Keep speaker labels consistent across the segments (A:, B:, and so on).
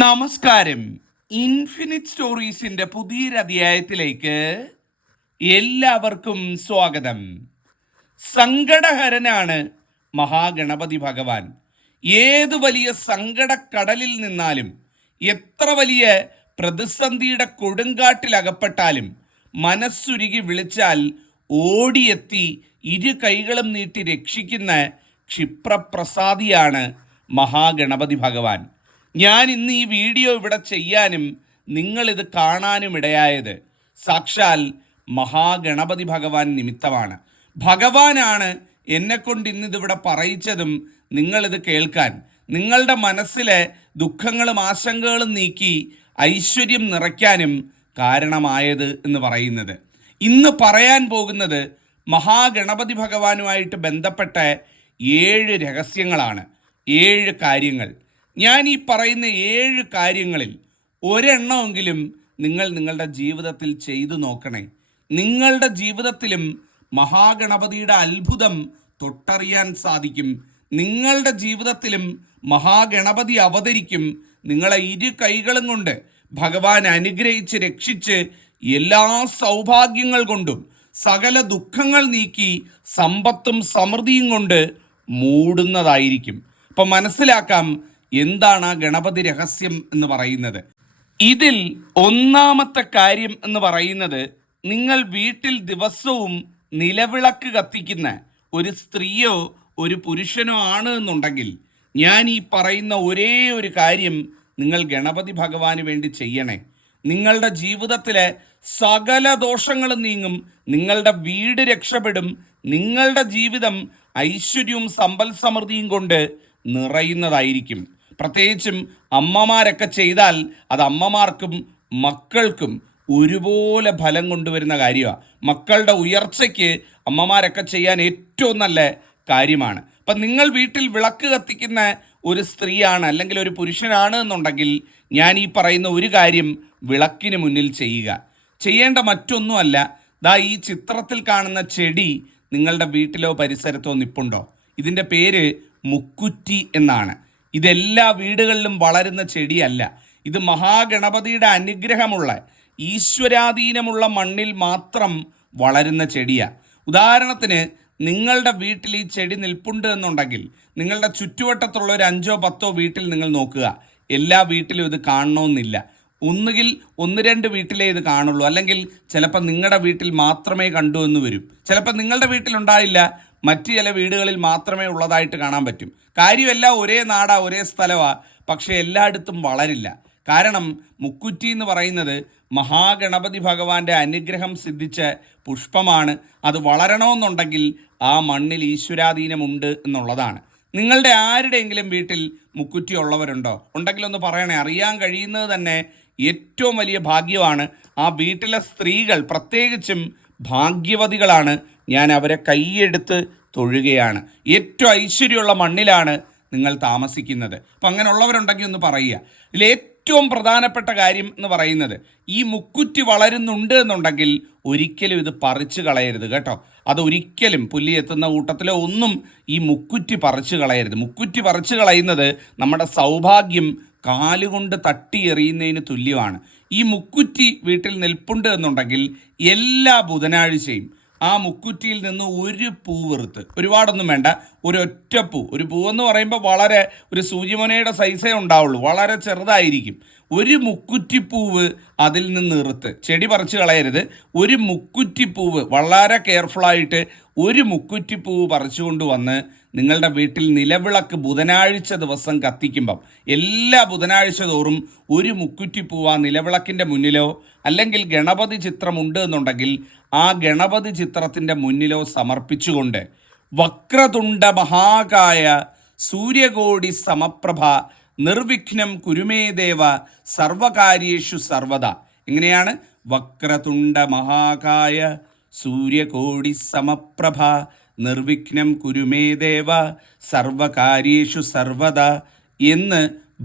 A: നമസ്കാരം. ഇൻഫിനിറ്റ് സ്റ്റോറീസിന്റെ പുതിയൊരധ്യായത്തിലേക്ക് എല്ലാവർക്കും സ്വാഗതം. സങ്കടഹരനാണ് മഹാഗണപതി ഭഗവാൻ. ഏത് വലിയ സങ്കടക്കടലിൽ നിന്നാലും എത്ര വലിയ പ്രതിസന്ധിയുടെ കൊടുങ്കാട്ടിലകപ്പെട്ടാലും മനസ്സുരുകി വിളിച്ചാൽ ഓടിയെത്തി ഇരു കൈകളും നീട്ടി രക്ഷിക്കുന്ന ക്ഷിപ്രപ്രസാദിയാണ് മഹാഗണപതി ഭഗവാൻ. ഞാൻ ഇന്ന് ഈ വീഡിയോ ഇവിടെ ചെയ്യാനും നിങ്ങളിത് കാണാനും ഇടയായത് സാക്ഷാൽ മഹാഗണപതി ഭഗവാൻ നിമിത്തമാണ്. ഭഗവാനാണ് എന്നെ കൊണ്ട് ഇന്നിതിവിടെ പറയിച്ചതും നിങ്ങളിത് കേൾക്കാൻ. നിങ്ങളുടെ മനസ്സിലെ ദുഃഖങ്ങളും ആശങ്കകളും നീക്കി ഐശ്വര്യം നിറയ്ക്കാനും കാരണമായത് എന്ന് പറയുന്നത്. ഇന്ന് പറയാൻ പോകുന്നത് മഹാഗണപതി ഭഗവാനുമായിട്ട് ബന്ധപ്പെട്ട ഏഴ് രഹസ്യങ്ങളാണ്. ഏഴ് കാര്യങ്ങൾ. ഞാൻ ഈ പറയുന്ന ഏഴ് കാര്യങ്ങളിൽ ഒരെണ്ണമെങ്കിലും നിങ്ങൾ നിങ്ങളുടെ ജീവിതത്തിൽ ചെയ്തു നോക്കണേ. നിങ്ങളുടെ ജീവിതത്തിലും മഹാഗണപതിയുടെ അത്ഭുതം തൊട്ടറിയാൻ സാധിക്കും. നിങ്ങളുടെ ജീവിതത്തിലും മഹാഗണപതി അവതരിക്കും. നിങ്ങളെ ഇരു കൈകളും കൊണ്ട് ഭഗവാൻ അനുഗ്രഹിച്ച് രക്ഷിച്ച് എല്ലാ സൗഭാഗ്യങ്ങൾ കൊണ്ടും സകല ദുഃഖങ്ങൾ നീക്കി സമ്പത്തും സമൃദ്ധിയും കൊണ്ട് മൂടുന്നതായിരിക്കും. അപ്പം മനസ്സിലാക്കാം എന്താണ് ആ ഗണപതി രഹസ്യം എന്ന് പറയുന്നത്. ഇതിൽ ഒന്നാമത്തെ കാര്യം എന്ന് പറയുന്നത് നിങ്ങൾ വീട്ടിൽ ദിവസവും നിലവിളക്ക് കത്തിക്കുന്ന ഒരു സ്ത്രീയോ ഒരു പുരുഷനോ ആണ് എന്നുണ്ടെങ്കിൽ ഞാൻ ഈ പറയുന്ന ഒരേ ഒരു കാര്യം നിങ്ങൾ ഗണപതി ഭഗവാന് വേണ്ടി ചെയ്യണേ. നിങ്ങളുടെ ജീവിതത്തിലെ സകല ദോഷങ്ങളും നീങ്ങും നിങ്ങളുടെ വീട് രക്ഷപ്പെടും നിങ്ങളുടെ ജീവിതം ഐശ്വര്യവും സമ്പൽ സമൃദ്ധിയും കൊണ്ട് നിറയുന്നതായിരിക്കും. പ്രത്യേകിച്ചും അമ്മമാരൊക്കെ ചെയ്താൽ അത് അമ്മമാർക്കും മക്കൾക്കും ഒരുപോലെ ഫലം കൊണ്ടുവരുന്ന കാര്യമാണ് മക്കളുടെ ഉയർച്ചയ്ക്ക് അമ്മമാരൊക്കെ ചെയ്യാൻ ഏറ്റവും നല്ല കാര്യമാണ്. അപ്പം നിങ്ങൾ വീട്ടിൽ വിളക്ക് കത്തിക്കുന്ന ഒരു സ്ത്രീയാണ് അല്ലെങ്കിൽ ഒരു പുരുഷനാണ് എന്നുണ്ടെങ്കിൽ ഞാൻ ഈ പറയുന്ന ഒരു കാര്യം വിളക്കിന് മുന്നിൽ ചെയ്യുക. ചെയ്യേണ്ട മറ്റൊന്നുമല്ല. ദാ ഈ ചിത്രത്തിൽ കാണുന്ന ചെടി നിങ്ങളുടെ വീട്ടിലോ പരിസരത്തോ നിപ്പുണ്ടോ? ഇതിന്റെ പേര് മുക്കുറ്റി എന്നാണ്. ഇതെല്ലാ വീടുകളിലും വളരുന്ന ചെടിയല്ല. ഇത് മഹാഗണപതിയുടെ അനുഗ്രഹമുള്ള ഈശ്വരാധീനമുള്ള മണ്ണിൽ മാത്രം വളരുന്ന ചെടിയാണ് ഉദാഹരണത്തിന് നിങ്ങളുടെ വീട്ടിൽ ഈ ചെടി നിൽപ്പുണ്ട് എന്നുണ്ടെങ്കിൽ നിങ്ങളുടെ ചുറ്റുവട്ടത്തുള്ള ഒരു അഞ്ചോ പത്തോ വീട്ടിൽ നിങ്ങൾ നോക്കുക. എല്ലാ വീട്ടിലും ഇത് കാണണമെന്നില്ല. ഒന്നുകിൽ ഒന്ന് രണ്ട് വീട്ടിലേ ഇത് കാണുള്ളൂ. അല്ലെങ്കിൽ ചിലപ്പോൾ നിങ്ങളുടെ വീട്ടിൽ മാത്രമേ കണ്ടു എന്ന് വരും. ചിലപ്പോൾ നിങ്ങളുടെ വീട്ടിലുണ്ടായില്ല മറ്റ് ചില വീടുകളിൽ മാത്രമേ ഉള്ളതായിട്ട് കാണാൻ പറ്റും. കാര്യമല്ല ഒരേ നാടാ ഒരേ സ്ഥലമാ പക്ഷേ എല്ലായിടത്തും വളരില്ല. കാരണം മുക്കുറ്റി എന്ന് പറയുന്നത് മഹാഗണപതി ഭഗവാന്റെ അനുഗ്രഹം സിദ്ധിച്ച പുഷ്പമാണ്. അത് വളരണമെന്നുണ്ടെങ്കിൽ ആ മണ്ണിൽ ഈശ്വരാധീനമുണ്ട് എന്നുള്ളതാണ്. നിങ്ങളുടെ ആരുടെയെങ്കിലും വീട്ടിൽ മുക്കുറ്റി ഉള്ളവരുണ്ടോ? ഉണ്ടെങ്കിൽ ഒന്ന് പറയണേ അറിയാൻ കഴിയുന്നത് തന്നെ ഏറ്റവും വലിയ ഭാഗ്യമാണ് ആ വീട്ടിലെ സ്ത്രീകൾ പ്രത്യേകിച്ചും ഭാഗ്യവതികളാണ് ഞാൻ അവരെ കൈയെടുത്ത് തൊഴുകയാണ്. ഏറ്റവും ഐശ്വര്യമുള്ള മണ്ണിലാണ് നിങ്ങൾ താമസിക്കുന്നത്. അപ്പം അങ്ങനെയുള്ളവരുണ്ടെങ്കിൽ ഒന്ന് പറയുക. ഇതിൽ ഏറ്റവും പ്രധാനപ്പെട്ട കാര്യം എന്ന് പറയുന്നത് ഈ മുക്കുറ്റി വളരുന്നുണ്ട് എന്നുണ്ടെങ്കിൽ ഒരിക്കലും ഇത് പറിച്ചു കളയരുത് കേട്ടോ. അതൊരിക്കലും പുല്ലി എത്തുന്ന കൂട്ടത്തിലോ ഒന്നും ഈ മുക്കുറ്റി പറിച്ചു കളയരുത്. മുക്കുറ്റി പറിച്ചു കളയുന്നത് നമ്മുടെ സൗഭാഗ്യം കാലുകൊണ്ട് തട്ടി എറിയുന്നതിന് തുല്യമാണ്. ഈ മുക്കുറ്റി വീട്ടിൽ നിൽപ്പുണ്ട് എന്നുണ്ടെങ്കിൽ എല്ലാ ബുധനാഴ്ചയും ആ മുക്കുറ്റിയിൽ നിന്ന് ഒരു പൂ വെറുത്ത്. ഒരുപാടൊന്നും വേണ്ട. ഒരു ഒറ്റ പൂ. ഒരു പൂവെന്ന് പറയുമ്പോൾ വളരെ ഒരു സൂചിമനയുടെ സൈസേ ഉണ്ടാവുള്ളൂ. വളരെ ചെറുതായിരിക്കും. ഒരു മുക്കുറ്റിപ്പൂവ് അതിൽ നിന്ന് ഇറുത്ത്. ചെടി പറിച്ചു കളയരുത്. ഒരു മുക്കുറ്റിപ്പൂവ് വളരെ കെയർഫുള്ളായിട്ട് ഒരു മുക്കുറ്റിപ്പൂവ് പറിച്ചുകൊണ്ട് വന്ന് നിങ്ങളുടെ വീട്ടിൽ നിലവിളക്ക് ബുധനാഴ്ച ദിവസം കത്തിക്കുമ്പം എല്ലാ ബുധനാഴ്ച തോറും ഒരു മുക്കുറ്റിപ്പൂവ് ആ നിലവിളക്കിന്റെ മുന്നിലോ അല്ലെങ്കിൽ ഗണപതി ചിത്രമുണ്ട് എന്നുണ്ടെങ്കിൽ ആ ഗണപതി ചിത്രത്തിന്റെ മുന്നിലോ സമർപ്പിച്ചുകൊണ്ട് വക്രതുണ്ട മഹാകായ സൂര്യകോടി സമപ്രഭ നിർവിഘ്നം കുരുമേ ദേവ സർവകാര്യേഷു സർവത എങ്ങനെയാണ്? വക്രതുണ്ട മഹാകായ സൂര്യകോടി സമപ്രഭ നിർവിഘ്നം കുരുമേ ദേവ സർവകാര്യേഷു സർവത എന്ന്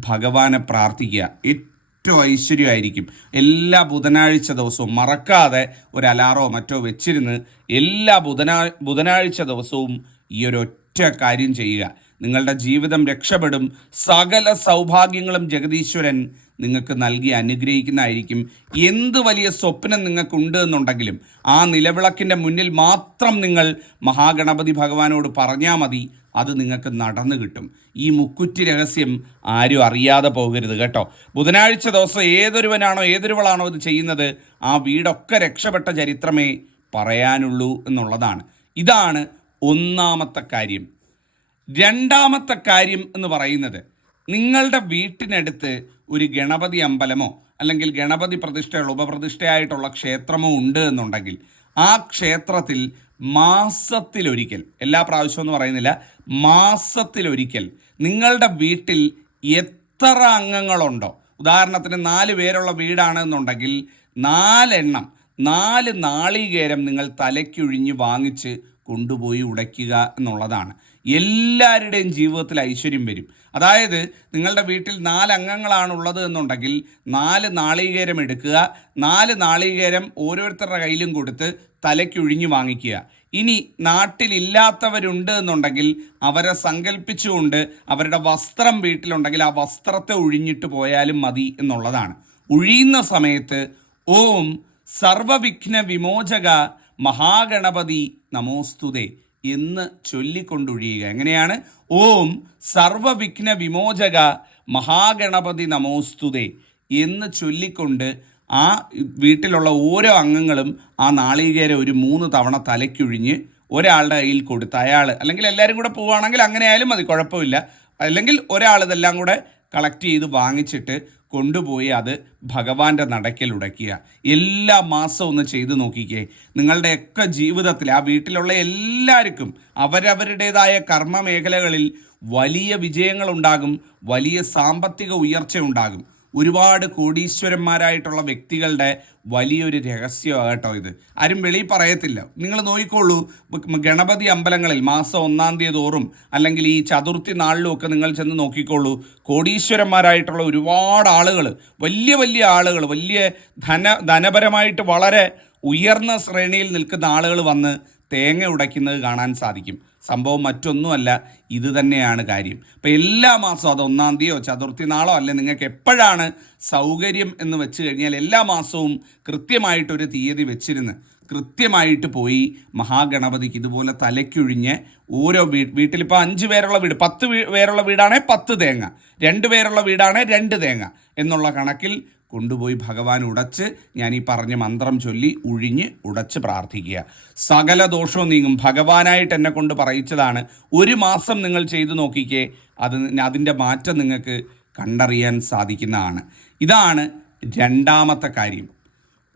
A: ഭഗവാനെ പ്രാർത്ഥിക്കുക. ഏറ്റവും ഐശ്വര്യമായിരിക്കും. എല്ലാ ബുധനാഴ്ച ദിവസവും മറക്കാതെ ഒരു അലാറോ മറ്റോ വെച്ചിരുന്ന് എല്ലാ ബുധനാ ബുധനാഴ്ച ദിവസവും ഈ ഒരു ഒരൊറ്റ കാര്യം ചെയ്യുക. നിങ്ങളുടെ ജീവിതം രക്ഷപ്പെടും. സകല സൗഭാഗ്യങ്ങളും ജഗദീശ്വരൻ നിങ്ങൾക്ക് നൽകി അനുഗ്രഹിക്കുന്നതായിരിക്കും. എന്ത് വലിയ സ്വപ്നം നിങ്ങൾക്കുണ്ട് എന്നുണ്ടെങ്കിലും ആ നിലവിളക്കിന്റെ മുന്നിൽ മാത്രം നിങ്ങൾ മഹാഗണപതി ഭഗവാനോട് പറഞ്ഞാൽ മതി. അത് നിങ്ങൾക്ക് നടന്നു കിട്ടും. ഈ മുക്കുറ്റി രഹസ്യം ആരും അറിയാതെ പോകരുത് കേട്ടോ. ബുധനാഴ്ച ദിവസം ഏതൊരുവനാണോ ഏതൊരുവളാണോ ഇത് ചെയ്യുന്നത് ആ വീടൊക്കെ രക്ഷപ്പെട്ട ചരിത്രമേ പറയാനുള്ളൂ എന്നുള്ളതാണ്. ഇതാണ് ഒന്നാമത്തെ കാര്യം. രണ്ടാമത്തെ കാര്യം എന്ന് പറയുന്നത് നിങ്ങളുടെ വീട്ടിനടുത്ത് ഒരു ഗണപതി അമ്പലമോ അല്ലെങ്കിൽ ഗണപതി പ്രതിഷ്ഠയുള്ള ഉപപ്രതിഷ്ഠയായിട്ടുള്ള ക്ഷേത്രമോ ഉണ്ട് എന്നുണ്ടെങ്കിൽ ആ ക്ഷേത്രത്തിൽ മാസത്തിലൊരിക്കൽ എല്ലാ പ്രാവശ്യവും എന്ന് പറയുന്നില്ല മാസത്തിലൊരിക്കൽ നിങ്ങളുടെ വീട്ടിൽ എത്ര അംഗങ്ങളുണ്ടോ? ഉദാഹരണത്തിന് നാല് പേരുള്ള വീടാണെന്നുണ്ടെങ്കിൽ നാലെണ്ണം നാല് നാളികേരം നിങ്ങൾ തലയ്ക്കൊഴിഞ്ഞ് വാങ്ങിച്ച് കൊണ്ടുപോയി ഉടയ്ക്കുക എന്നുള്ളതാണ്. എല്ലാവരുടെയും ജീവിതത്തിൽ ഐശ്വര്യം വരും. അതായത് നിങ്ങളുടെ വീട്ടിൽ നാല് അംഗങ്ങളാണുള്ളത് എന്നുണ്ടെങ്കിൽ നാല് നാളികേരം എടുക്കുക നാല് നാളികേരം ഓരോരുത്തരുടെ കയ്യിലും കൊടുത്ത് തലയ്ക്കൊഴിഞ്ഞു വാങ്ങിക്കുക. ഇനി നാട്ടിലില്ലാത്തവരുണ്ട് എന്നുണ്ടെങ്കിൽ അവരെ സങ്കല്പിച്ചുകൊണ്ട് അവരുടെ വസ്ത്രം വീട്ടിലുണ്ടെങ്കിൽ ആ വസ്ത്രത്തെ ഒഴിഞ്ഞിട്ട് പോയാലും മതി എന്നുള്ളതാണ്. ഒഴിയുന്ന സമയത്ത് ഓം സർവവിഘ്ന വിമോചക മഹാഗണപതി നമോസ്തുതേ എന്ന് ചൊല്ലിക്കൊണ്ടൊഴിയുക. എങ്ങനെയാണ്? ഓം സർവവിഘ്ന വിമോചക മഹാഗണപതി നമോസ്തുതേ എന്ന് ചൊല്ലിക്കൊണ്ട് ആ വീട്ടിലുള്ള ഓരോ അംഗങ്ങളും ആ നാളികേരം ഒരു മൂന്ന് തവണ തലയ്ക്കൊഴിഞ്ഞ് ഒരാളുടെ കയ്യിൽ കൊടുത്ത് അയാൾ അല്ലെങ്കിൽ എല്ലാവരും കൂടെ പോവുകയാണെങ്കിൽ അങ്ങനെ ആയാലും മതി കുഴപ്പമില്ല. അല്ലെങ്കിൽ ഒരാൾ ഇതെല്ലാം കൂടെ കളക്ട് ചെയ്ത് വാങ്ങിച്ചിട്ട് കൊണ്ടുപോയി അത് ഭഗവാന്റെ നടക്കൽ ഉടക്കുക എല്ലാ മാസവും ഒന്ന് ചെയ്തു നോക്കിക്കേ. നിങ്ങളുടെയൊക്കെ ജീവിതത്തിൽ ആ വീട്ടിലുള്ള എല്ലാവർക്കും അവരവരുടേതായ കർമ്മ മേഖലകളിൽ വലിയ വിജയങ്ങളുണ്ടാകും വലിയ സാമ്പത്തിക ഉയർച്ച ഉണ്ടാകും ഒരുപാട് കോടീശ്വരന്മാരായിട്ടുള്ള വ്യക്തികളുടെ വലിയൊരു രഹസ്യമാണ് കേട്ടോ ഇത്. ആരും വെളിയിൽ പറയത്തില്ല. നിങ്ങൾ നോക്കിക്കോളൂ ഗണപതി അമ്പലങ്ങളിൽ മാസം ഒന്നാം തീയതി തോറും അല്ലെങ്കിൽ ഈ ചതുർത്ഥി നാളിലും ഒക്കെ നിങ്ങൾ ചെന്ന് നോക്കിക്കോളൂ കോടീശ്വരന്മാരായിട്ടുള്ള ഒരുപാട് ആളുകൾ വലിയ വലിയ ആളുകൾ വലിയ ധന ധനപരമായിട്ട് വളരെ ഉയർന്ന ശ്രേണിയിൽ നിൽക്കുന്ന ആളുകൾ വന്ന് തേങ്ങ ഉടയ്ക്കുന്നത് കാണാൻ സാധിക്കും. സംഭവം മറ്റൊന്നുമല്ല ഇത് തന്നെയാണ് കാര്യം. അപ്പം എല്ലാ മാസവും അത് ഒന്നാം തീയതിയോ ചതുർത്ഥി നാളോ അല്ലെ നിങ്ങൾക്ക് എപ്പോഴാണ് സൗകര്യം എന്ന് വെച്ച് കഴിഞ്ഞാൽ എല്ലാ മാസവും കൃത്യമായിട്ടൊരു തീയതി വെച്ചിരുന്ന് കൃത്യമായിട്ട് പോയി മഹാഗണപതിക്ക് ഇതുപോലെ തലയ്ക്കൊഴിഞ്ഞ് ഓരോ വീ വീട്ടിലിപ്പോൾ അഞ്ച് പേരുള്ള വീട് പത്ത് വീ പേരുള്ള വീടാണെങ്കിൽ പത്ത് തേങ്ങ രണ്ട് പേരുള്ള വീടാണെങ്കിൽ രണ്ട് തേങ്ങ എന്നുള്ള കണക്കിൽ കൊണ്ടുപോയി ഭഗവാൻ ഉടച്ച് ഞാൻ ഈ പറഞ്ഞ മന്ത്രം ചൊല്ലി ഉഴിഞ്ഞ് ഉടച്ച് പ്രാർത്ഥിക്കുക. സകല ദോഷവും നീങ്ങും. ഭഗവാനായിട്ട് എന്നെ കൊണ്ട് പറയിച്ചതാണ്. ഒരു മാസം നിങ്ങൾ ചെയ്തു നോക്കിക്കേ. അത് അതിന്റെ മാറ്റം നിങ്ങൾക്ക് കണ്ടറിയാൻ സാധിക്കുന്നതാണ്. ഇതാണ് രണ്ടാമത്തെ കാര്യം.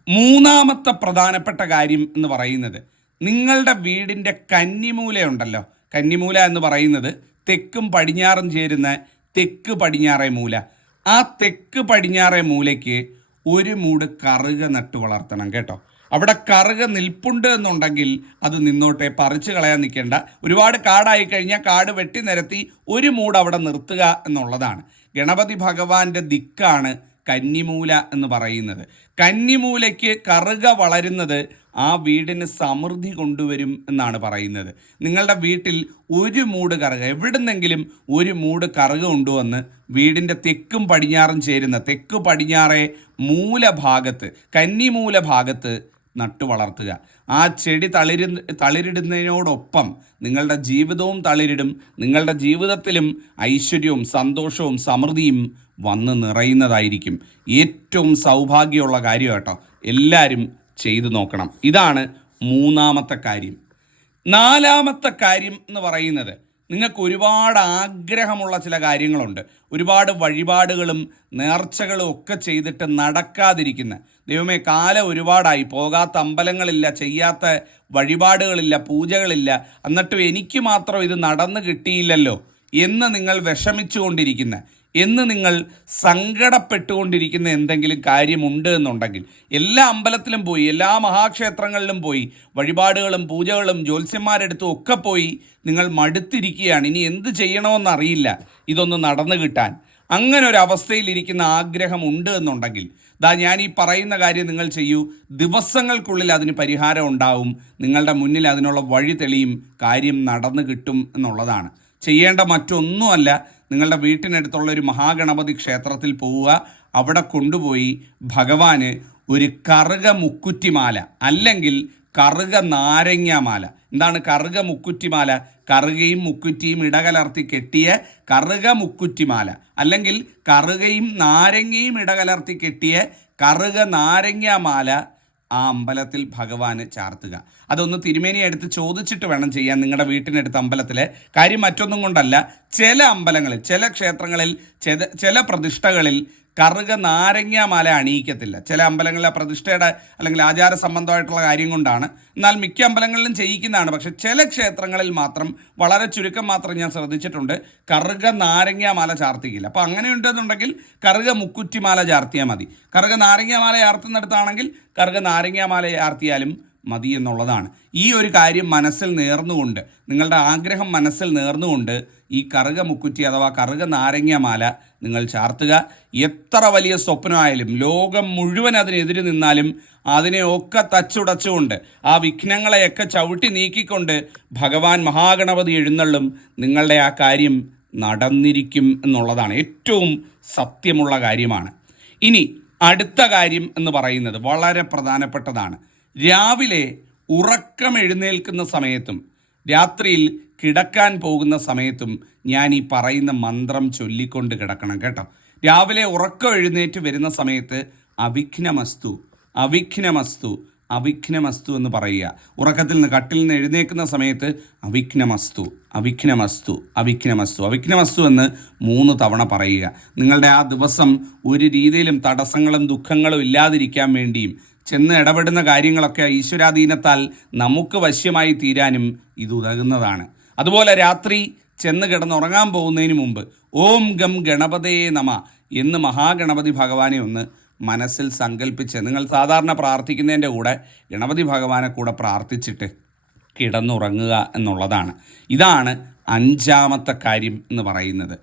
A: മൂന്നാമത്തെ പ്രധാനപ്പെട്ട കാര്യം എന്ന് പറയുന്നത് നിങ്ങളുടെ വീടിന്റെ കന്നിമൂലയുണ്ടല്ലോ കന്നിമൂല എന്ന് പറയുന്നത് തെക്കും പടിഞ്ഞാറും ചേരുന്ന തെക്ക് പടിഞ്ഞാറേ മൂല. ആ തെക്ക് പടിഞ്ഞാറേ മൂലയ്ക്ക് ഒരു മൂട് കറുക നട്ട് വളർത്തണം കേട്ടോ. അവിടെ കറുക നിൽപ്പുണ്ട് എന്നുണ്ടെങ്കിൽ അത് നിന്നോട്ടെ പറിച്ചു കളയാൻ നിൽക്കേണ്ട. ഒരുപാട് കാടായി കഴിഞ്ഞാൽ കാട് വെട്ടി നിരത്തി ഒരു മൂട് അവിടെ നിർത്തുക എന്നുള്ളതാണ്. ഗണപതി ഭഗവാന്റെ ദിക്കാണ് കന്നിമൂല എന്ന് പറയുന്നത്. കന്നിമൂലയ്ക്ക് കറുക വളരുന്നത് ആ വീടിന് സമൃദ്ധി കൊണ്ടുവരും എന്നാണ് പറയുന്നത്. നിങ്ങളുടെ വീട്ടിൽ ഒരു മൂട് കറുക എവിടുന്നെങ്കിലും ഒരു മൂട് കറുക കൊണ്ടുവന്ന് വീടിന്റെ തെക്കും പടിഞ്ഞാറും ചേരുന്ന തെക്ക് പടിഞ്ഞാറേ മൂലഭാഗത്ത് കന്നിമൂല ഭാഗത്ത് നട്ടു വളർത്തുക. ആ ചെടി തളിരി തളിരിടുന്നതിനോടൊപ്പം നിങ്ങളുടെ ജീവിതവും തളിരിടും. നിങ്ങളുടെ ജീവിതത്തിലും ഐശ്വര്യവും സന്തോഷവും സമൃദ്ധിയും വന്ന് നിറയുന്നതായിരിക്കും. ഏറ്റവും സൗഭാഗ്യമുള്ള കാര്യം കേട്ടോ. എല്ലാവരും ചെയ്തു നോക്കണം. ഇതാണ് മൂന്നാമത്തെ കാര്യം. നാലാമത്തെ കാര്യം എന്ന് പറയുന്നത് നിങ്ങൾക്ക് ഒരുപാട് ആഗ്രഹമുള്ള ചില കാര്യങ്ങളുണ്ട്. ഒരുപാട് വഴിപാടുകളും നേർച്ചകളും ഒക്കെ ചെയ്തിട്ട് നടക്കാതിരിക്കുന്ന. ദൈവമേ കാലം ഒരുപാടായി. പോകാത്ത അമ്പലങ്ങളില്ല ചെയ്യാത്ത വഴിപാടുകളില്ല പൂജകളില്ല. എന്നിട്ടും എനിക്ക് മാത്രം ഇത് നടന്നു കിട്ടിയില്ലല്ലോ എന്ന് നിങ്ങൾ വിഷമിച്ചുകൊണ്ടിരിക്കുന്ന. എന്ന് നിങ്ങൾ സങ്കടപ്പെട്ടുകൊണ്ടിരിക്കുന്ന എന്തെങ്കിലും കാര്യമുണ്ട് എന്നുണ്ടെങ്കിൽ എല്ലാ അമ്പലത്തിലും പോയി എല്ലാ മഹാക്ഷേത്രങ്ങളിലും പോയി വഴിപാടുകളും പൂജകളും ജ്യോത്സ്യന്മാരെടുത്തും ഒക്കെ പോയി നിങ്ങൾ മടുത്തിരിക്കുകയാണ്. ഇനി എന്ത് ചെയ്യണമെന്നറിയില്ല ഇതൊന്ന് നടന്നു കിട്ടാൻ. അങ്ങനെ ഒരു അവസ്ഥയിലിരിക്കുന്ന ആഗ്രഹം ഉണ്ട് എന്നുണ്ടെങ്കിൽ ദാ ഞാൻ ഈ പറയുന്ന കാര്യം നിങ്ങൾ ചെയ്യൂ. ദിവസങ്ങൾക്കുള്ളിൽ അതിന് പരിഹാരം ഉണ്ടാവും. നിങ്ങളുടെ മുന്നിൽ അതിനുള്ള വഴി തെളിയും. കാര്യം നടന്നു കിട്ടും എന്നുള്ളതാണ്. ചെയ്യേണ്ട മറ്റൊന്നുമല്ല. നിങ്ങളുടെ വീട്ടിനടുത്തുള്ള ഒരു മഹാഗണപതി ക്ഷേത്രത്തിൽ പോവുക. അവിടെ കൊണ്ടുപോയി ഭഗവാന് ഒരു കറുക മുക്കുറ്റിമാല അല്ലെങ്കിൽ കറുക നാരങ്ങാമാല. എന്താണ് കറുക മുക്കുറ്റിമാല? കറുകയും മുക്കുറ്റിയും ഇടകലർത്തി കെട്ടിയ കറുക മുക്കുറ്റിമാല. അല്ലെങ്കിൽ കറുകയും നാരങ്ങയും ഇടകലർത്തി കെട്ടിയ കറുക നാരങ്ങാമാല ആ അമ്പലത്തിൽ ഭഗവാന് ചാർത്തുക. അതൊന്ന് തിരുമേനി എടുത്ത് ചോദിച്ചിട്ട് വേണം ചെയ്യാൻ നിങ്ങളുടെ വീട്ടിനടുത്ത് അമ്പലത്തിലെ. കാര്യം മറ്റൊന്നും കൊണ്ടല്ല ചില അമ്പലങ്ങളിൽ ചില ക്ഷേത്രങ്ങളിൽ ചില പ്രതിഷ്ഠകളിൽ കറുക നാരങ്ങ മാല അണിയിക്കത്തില്ല. ചില അമ്പലങ്ങളിലെ പ്രതിഷ്ഠയുടെ അല്ലെങ്കിൽ ആചാര സംബന്ധമായിട്ടുള്ള കാര്യം കൊണ്ടാണ്. എന്നാൽ മിക്ക അമ്പലങ്ങളിലും ചെയ്യിക്കുന്നതാണ്. പക്ഷെ ചില ക്ഷേത്രങ്ങളിൽ മാത്രം വളരെ ചുരുക്കം മാത്രം ഞാൻ ശ്രദ്ധിച്ചിട്ടുണ്ട്. കറുക നാരങ്ങ മാല ചാർത്തിക്കില്ല. അപ്പോൾ അങ്ങനെ ഉണ്ടെന്നുണ്ടെങ്കിൽ കറുക മുക്കുറ്റിമാല ചാർത്തിയാൽ മതി. കറുക നാരങ്ങ മാല ചാർത്തുന്നിടത്താണെങ്കിൽ കറുക നാരങ്ങ മാല ചാർത്തിയാലും മതി എന്നുള്ളതാണ് ഈ ഒരു കാര്യം മനസ്സിൽ നേർന്നുകൊണ്ട് നിങ്ങളുടെ ആഗ്രഹം മനസ്സിൽ നേർന്നുകൊണ്ട് ഈ കറുക മുക്കുറ്റി അഥവാ കറുക നാരങ്ങാമാല നിങ്ങൾ ചാർത്തുക. എത്ര വലിയ സ്വപ്നമായാലും ലോകം മുഴുവൻ അതിനെതിരെ നിന്നാലും അതിനെയൊക്കെ തച്ചുടച്ചുകൊണ്ട് ആ വിഘ്നങ്ങളെയൊക്കെ ചവിട്ടി നീക്കിക്കൊണ്ട് ഭഗവാൻ മഹാഗണപതി എഴുന്നള്ളും. നിങ്ങളുടെ ആ കാര്യം നടന്നിരിക്കും എന്നുള്ളതാണ്. ഏറ്റവും സത്യമുള്ള കാര്യമാണ്. ഇനി അടുത്ത കാര്യം എന്ന് പറയുന്നത് വളരെ പ്രധാനപ്പെട്ടതാണ്. രാവിലെ ഉറക്കം എഴുന്നേൽക്കുന്ന സമയത്തും രാത്രിയിൽ കിടക്കാൻ പോകുന്ന സമയത്തും ഞാൻ ഈ പറയുന്ന മന്ത്രം ചൊല്ലിക്കൊണ്ട് കിടക്കണം കേട്ടോ. രാവിലെ ഉറക്കം എഴുന്നേറ്റ് വരുന്ന സമയത്ത് അവിഘ്നമസ്തു അവിഘ്നമസ്തു അവിഘ്നമസ്തു എന്ന് പറയുക. ഉറക്കത്തിൽ നിന്ന് കട്ടിൽ നിന്ന് എഴുന്നേൽക്കുന്ന സമയത്ത് അവിഘ്നമസ്തു അവിഘ്നമസ്തു അവിഘ്നമസ്തു അവിഘ്നമസ്തു എന്ന് മൂന്ന് തവണ പറയുക. നിങ്ങളുടെ ആ ദിവസം ഒരു രീതിയിലും തടസ്സങ്ങളും ദുഃഖങ്ങളും ഇല്ലാതിരിക്കാൻ വേണ്ടിയും ചെന്ന് ഇടപെടുന്ന കാര്യങ്ങളൊക്കെ ഈശ്വരാധീനത്താൽ നമുക്ക് വശ്യമായി തീരാനും ഇത് ഉതകുന്നതാണ്. അതുപോലെ രാത്രി ചെന്ന് കിടന്നുറങ്ങാൻ പോകുന്നതിന് മുമ്പ് ഓം ഗം ഗണപതയെ നമ എന്ന് മഹാഗണപതി ഭഗവാനെ ഒന്ന് മനസ്സിൽ സങ്കല്പിച്ച് നിങ്ങൾ സാധാരണ പ്രാർത്ഥിക്കുന്നതിന്റെ കൂടെ ഗണപതി ഭഗവാനെ കൂടെ പ്രാർത്ഥിച്ചിട്ട് കിടന്നുറങ്ങുക എന്നുള്ളതാണ്. ഇതാണ് അഞ്ചാമത്തെ കാര്യം എന്ന് പറയുന്നത്.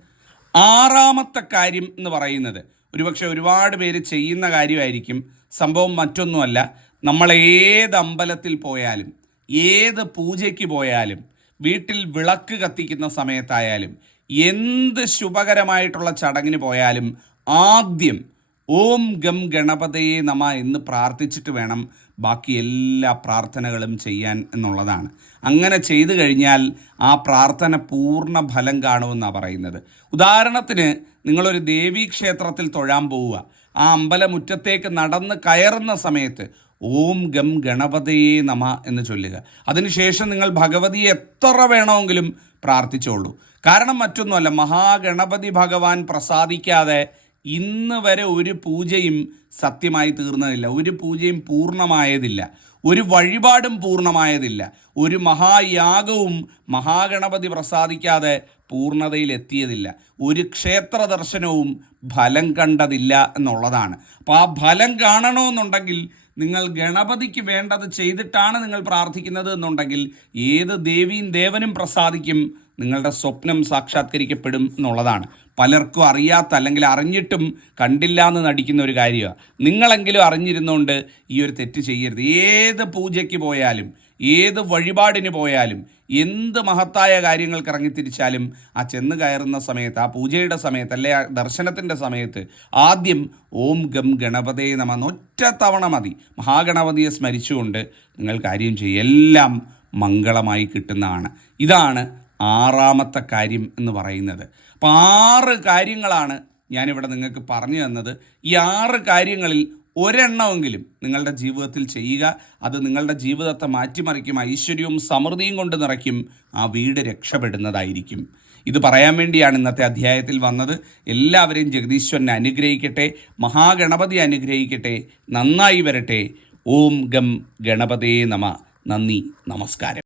A: ആറാമത്തെ കാര്യം എന്ന് പറയുന്നത് ഒരുപക്ഷെ ഒരുപാട് പേര് ചെയ്യുന്ന കാര്യമായിരിക്കും സംഭവം മറ്റൊന്നുമല്ല. നമ്മൾ ഏത് അമ്പലത്തിൽ പോയാലും ഏത് പൂജയ്ക്ക് പോയാലും വീട്ടിൽ വിളക്ക് കത്തിക്കുന്ന സമയത്തായാലും എന്ത് ശുഭകരമായിട്ടുള്ള ചടങ്ങിന് പോയാലും ആദ്യം ഓം ഗം ഗണപതയെ നമ എന്ന് പ്രാർത്ഥിച്ചിട്ട് വേണം ബാക്കി എല്ലാ പ്രാർത്ഥനകളും ചെയ്യാൻ എന്നുള്ളതാണ്. അങ്ങനെ ചെയ്തു കഴിഞ്ഞാൽ ആ പ്രാർത്ഥന പൂർണ ഫലം കാണുമെന്നാണ് പറയുന്നത്. ഉദാഹരണത്തിന് നിങ്ങളൊരു ദേവീക്ഷേത്രത്തിൽ തൊഴാൻ പോവുക. ആ അമ്പലമുറ്റത്തേക്ക് നടന്ന് കയറുന്ന സമയത്ത് ഓം ഗം ഗണപതയെ നമ എന്ന് ചൊല്ലുക. അതിനുശേഷം നിങ്ങൾ ഭഗവതിയെ എത്ര വേണമെങ്കിലും പ്രാർത്ഥിച്ചോളൂ. കാരണം മറ്റൊന്നുമല്ല മഹാഗണപതി ഭഗവാൻ പ്രസാദിക്കാതെ ഇന്ന് വരെ ഒരു പൂജയും സത്യമായി തീർന്നതില്ല. ഒരു പൂജയും പൂർണമായതില്ല. ഒരു വഴിപാടും പൂർണമായതില്ല. ഒരു മഹായാഗവും മഹാഗണപതി പ്രസാദിക്കാതെ പൂർണതയിൽ എത്തിയതില്ല ഒരു ക്ഷേത്ര ദർശനവും ഫലം കണ്ടതില്ല എന്നുള്ളതാണ്. അപ്പോൾ ആ ഫലം കാണണമെന്നുണ്ടെങ്കിൽ നിങ്ങൾ ഗണപതിക്ക് വേണ്ടത് ചെയ്തിട്ടാണ് നിങ്ങൾ പ്രാർത്ഥിക്കുന്നത് എന്നുണ്ടെങ്കിൽ ഏത് ദേവിയും ദേവനും പ്രസാദിക്കും നിങ്ങളുടെ സ്വപ്നം സാക്ഷാത്കരിക്കപ്പെടും എന്നുള്ളതാണ്. പലർക്കും അറിയാത്ത അല്ലെങ്കിൽ അറിഞ്ഞിട്ടും കണ്ടില്ല എന്ന് നടിക്കുന്ന ഒരു കാര്യമാണ് നിങ്ങളെങ്കിലും അറിഞ്ഞിരുന്നുകൊണ്ട് ഈ ഒരു തെറ്റ് ചെയ്യരുത്. ഏത് പൂജയ്ക്ക് പോയാലും ഏത് വഴിപാടിന് പോയാലും എന്ത് മഹത്തായ കാര്യങ്ങൾക്ക് ഇറങ്ങിത്തിരിച്ചാലും ആ ചെന്ന് കയറുന്ന സമയത്ത് ആ പൂജയുടെ സമയത്ത് അല്ലെ ആ ദർശനത്തിന്റെ സമയത്ത് ആദ്യം ഓം ഗം ഗണപതേ നമ ഒറ്റ തവണ മതി. മഹാഗണപതിയെ സ്മരിച്ചുകൊണ്ട് നിങ്ങൾ കാര്യം ചെയ്യും. എല്ലാം മംഗളമായി കിട്ടുന്നതാണ്. ഇതാണ് ആറാമത്തെ കാര്യം എന്ന് പറയുന്നത്. അപ്പോൾ ആറ് കാര്യങ്ങളാണ് ഞാനിവിടെ നിങ്ങൾക്ക് പറഞ്ഞു തന്നത്. ഈ ആറ് കാര്യങ്ങളിൽ ഒരെണ്ണമെങ്കിലും നിങ്ങളുടെ ജീവിതത്തിൽ ചെയ്യുക. അത് നിങ്ങളുടെ ജീവിതത്തെ മാറ്റിമറിക്കും. ഐശ്വര്യവും സമൃദ്ധിയും കൊണ്ട് നിറയ്ക്കും. ആ വീട് രക്ഷപ്പെടുന്നതായിരിക്കും. ഇത് പറയാൻ വേണ്ടിയാണ് ഇന്നത്തെ അധ്യായത്തിൽ വന്നത്. എല്ലാവരെയും ജഗദീശ്വരനെ അനുഗ്രഹിക്കട്ടെ. മഹാഗണപതി അനുഗ്രഹിക്കട്ടെ. നന്നായി വരട്ടെ. ഓം ഗം ഗണപതേ നമ. നന്ദി. നമസ്കാരം.